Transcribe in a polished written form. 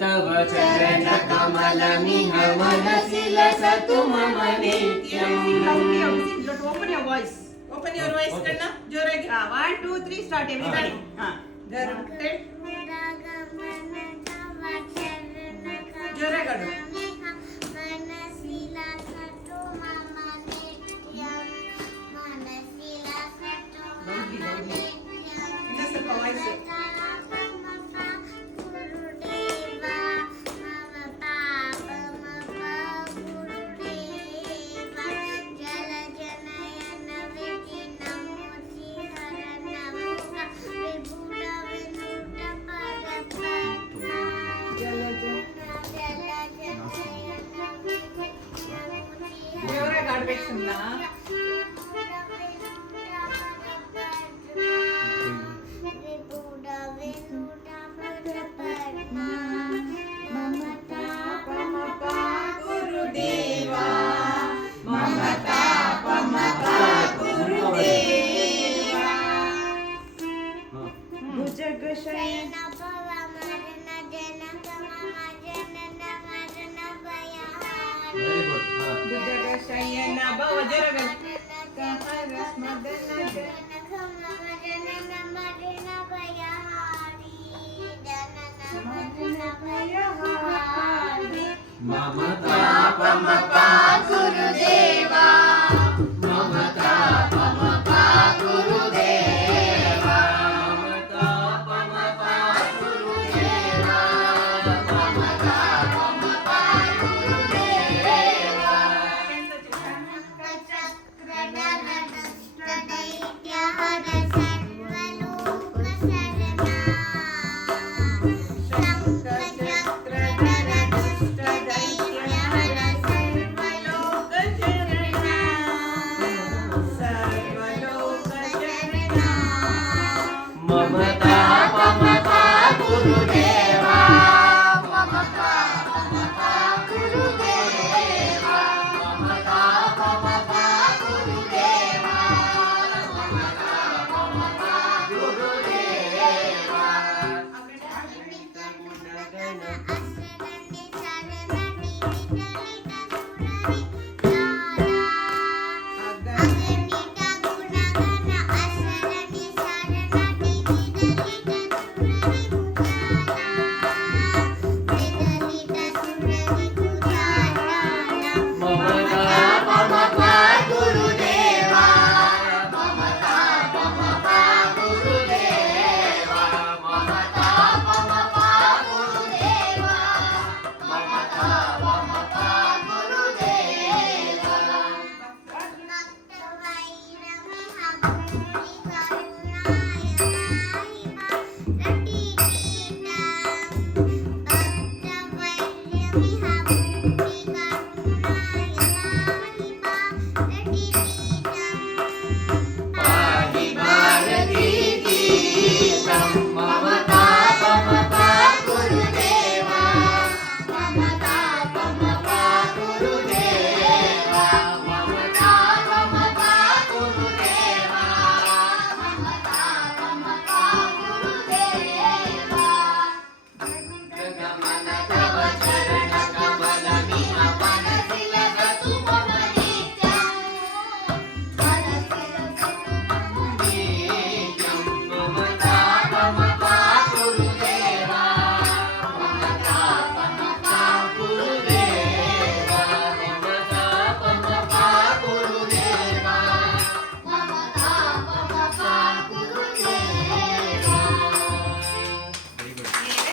तव चरणकमलमिह मनसि लसतु मम नित्यम्. Open your voice. Open your voice, Okay. Kanna. ಜೋರಾಗಿ. 1, 2, 3, start everybody. ಗರುಡೆ. ಜೋರಾಗಿ ಆಡು. ಇನ್ನೂ ಸ್ವಲ್ಪ voice. ಜೋರಾಗಿ ಆಡ್ಬೇಕು ಸುಮ್ನಾ. ಗುರುದೇವಾ ಮಮತಾ ಪಮತಾ ಗುರುದೇವಾ ಭುಜಗ ಶಯನ Very good. ಭುಜಗ ಶಯನ ಭವ ಜೋರಾಗಿ ಕಹರ ಸ್ಮದನ ममता पमता गुरुदेवा ममता पमता गुरुदेवा ममता पमता गुरुदेवा ममता पमता गुरुदेवा ममता पमता गुरुदेवा ममता पमता गुरुदेवा ममता पमता गुरुदेवा ममता पमता गुरुदेवा